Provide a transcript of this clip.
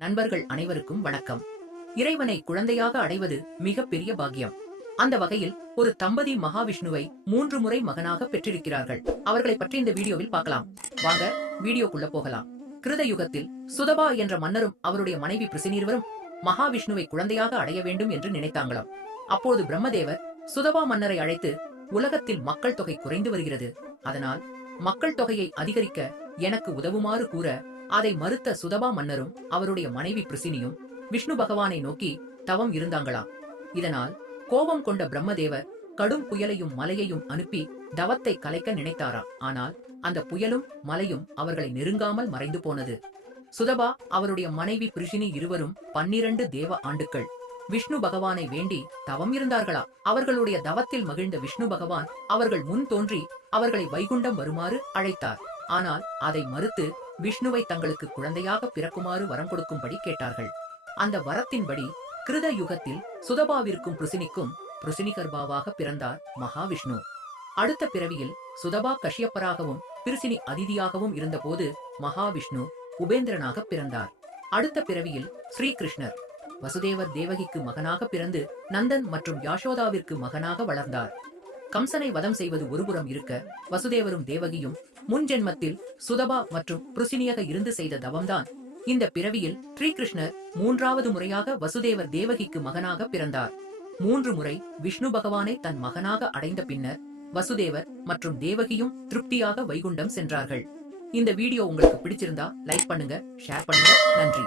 நண்பர்கள் அனைவருக்கும் வணக்கம். இறைவனை குழந்தையாக அடைவது மிகப்பெரிய பாக்கியம். அந்த வகையில் ஒரு தம்பதி மகாவிஷ்ணுவை மூன்று முறை மகனாக பெற்றிருக்கிறார்கள். அவர்களை பற்றி இந்த வீடியோவில் பார்க்கலாம். வாங்க வீடியோக்குள்ள போகலாம். கிருத யுகத்தில் சுதபா என்ற மன்னரும் அவருடைய மனைவி பிரசினீர்வரும் மகாவிஷ்ணுவை குழந்தையாக அடைய வேண்டும் என்று நினைத்தாங்களாம். அப்போது பிரம்மதேவர் சுதபா மன்னரை அழைத்து உலகத்தில் மக்கள் தொகை குறைந்து வருகிறது. அதனால் மக்கள் தொகையை அதிகரிக்க எனக்கு உதவுமாறு கூற அதை மறுத்த சுதபா மன்னரும் அவருடைய மனைவி பிரசினியும் விஷ்ணு பகவானை நோக்கி தவம் இருந்தாங்களாம் இதனால் கோபம் கொண்ட பிரம்மதேவர் கடும் புயலையும் மலையையும் அனுப்பி தவத்தை கலைக்க நினைத்தாராம் ஆனால் அந்த புயலும் மலையும் அவர்களை நெருங்காமல் மறைந்து போனது. சுதபா அவருடைய மனைவி பிரிஷினி இருவரும் பன்னிரண்டு தேவ ஆண்டுகள் விஷ்ணு பகவானை வேண்டி தவம் இருந்தார்களா? அவர்களுடைய தவத்தில் மகிழ்ந்த விஷ்ணு பகவான் அவர்கள் முன் தோன்றி அவர்களை வைகுண்டம் வருமாறு அழைத்தார். ஆனால் அதை மறுத்து விஷ்ணுவை தங்களுக்கு குழந்தையாக பிறக்குமாறு வரம் கொடுக்கும்படி கேட்டார்கள். அந்த வரத்தின்படி கிருத யுகத்தில் சுதபாவிற்கும் புருசினிக்கும் புருசினிகர்பாவாக பிறந்தார் மகாவிஷ்ணு. அடுத்த பிறவியில் சுதபா கஷ்யப்பராகவும் பிருசினி அதிதியாகவும் இருந்தபோது மகாவிஷ்ணு உபேந்திரனாக பிறந்தார். அடுத்த பிறவியில் ஸ்ரீகிருஷ்ணர் வசுதேவர் தேவகிக்கு மகனாக பிறந்து நந்தன் மற்றும் யாசோதாவிற்கு மகனாக வளர்ந்தார். கம்சனை வதம் செய்வது ஒருபுறம் இருக்க வசுதேவரும் தேவகியும் முன் ஜென்மத்தில் சுதபா மற்றும் புருசினியாக இருந்து செய்த தவம்தான். இந்த பிறவியில் ஸ்ரீகிருஷ்ணர் மூன்றாவது முறையாக வசுதேவர் தேவகிக்கு மகனாக பிறந்தார். மூன்று முறை விஷ்ணு பகவானை தன் மகனாக அடைந்த பின்னர் வசுதேவர் மற்றும் தேவகியும் திருப்தியாக வைகுண்டம் சென்றார்கள். இந்த வீடியோ உங்களுக்கு பிடிச்சிருந்தா லைக் பண்ணுங்க ஷேர் பண்ணுங்க நன்றி.